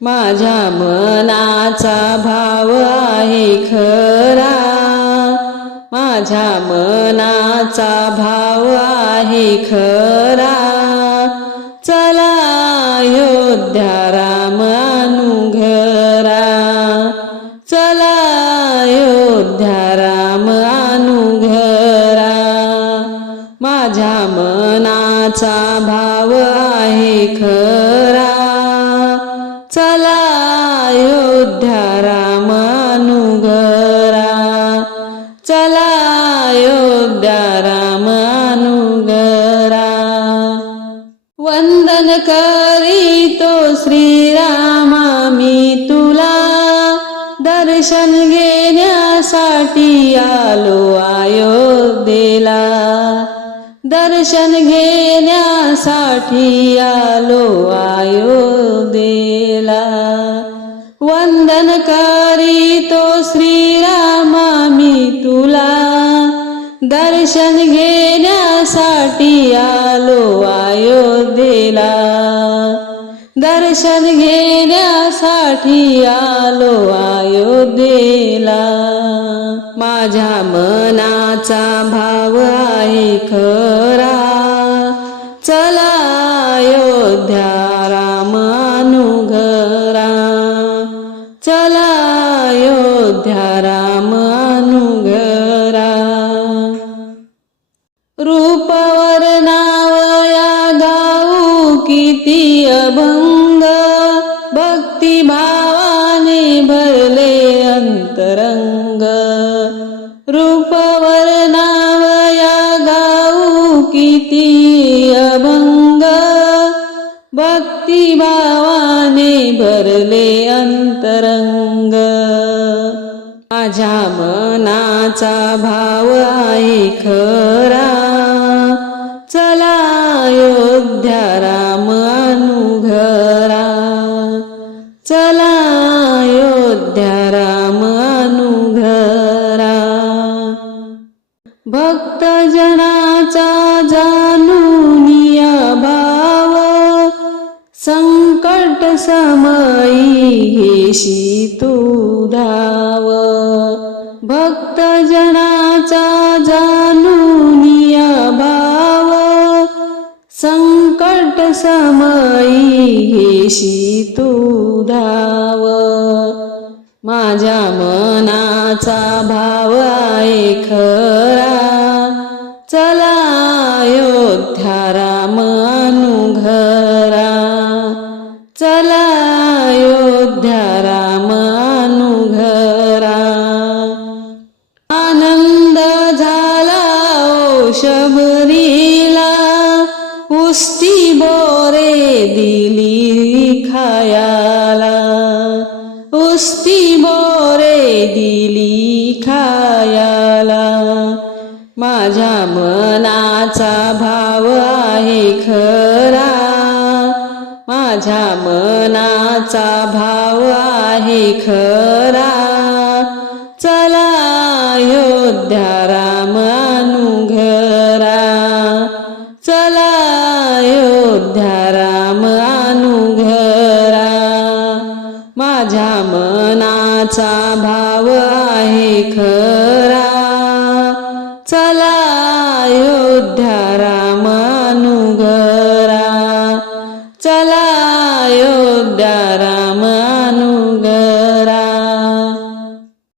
माझ्या मनाचा भाव आहे खरा. माझ्या मनाचा भाव आहे खरा. चला अयोध्या राम अनुघरा. चला अयोध्या राम अनुघरा. माझ्या मनाचा भाव आहे खरा. अयोध्या राम चला अयोध्या राम वंदन करीतो श्रीरामा मी तुला. दर्शन घेण्यासाठी आलो अयोध्येला. दर्शन घेण्यासाठी आलो अयोध्येला. वंदन करीतो श्रीरामा मी तुला दर्शन घेण्यासाठी आलो अयोध्येला. दर्शन घेण्यासाठी आलो अयोध्येला. माझ्या मनाचा भाव आहे चला अयोध्या राम अनुगरा. रूपवर नाव या गाऊ किती अभंग. भक्तिभावाने भरले अंतरंग. रूपवर नाव या गाऊ किती अभंग. भक्तिभावाने भरले माझ्या मनाचा भाव आहे खरा. चला अयोध्या राम अनुघरा. चला अयोध्या राम अनुघरा. भक्तजनाचा जानुनिया भाव. संकट समयी घेशी तू धाव. भक्तजनाचा जाणून या भाव. संकट समयी घेशी तू धाव. माझ्या मनाचा भाव आहे खरा. चला अयोध्या राम उस्ती बोरे दिली खायाला. उस्ती बोरे दिली खायाला. माझ्या मनाचा भाव आहे खरा. माझ्या मनाचा भाव आहे खरा. चला अयोध्या आहे